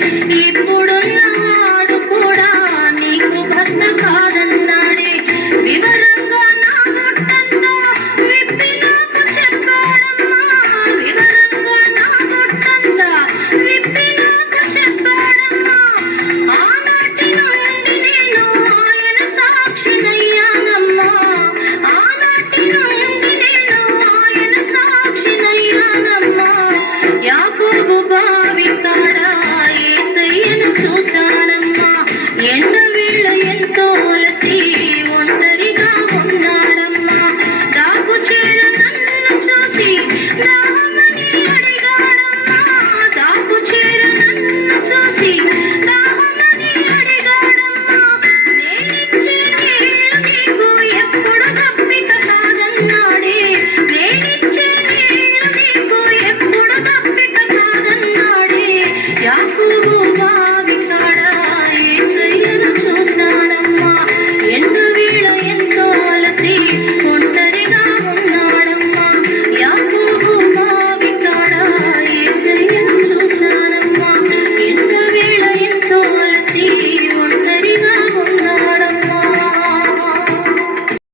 need to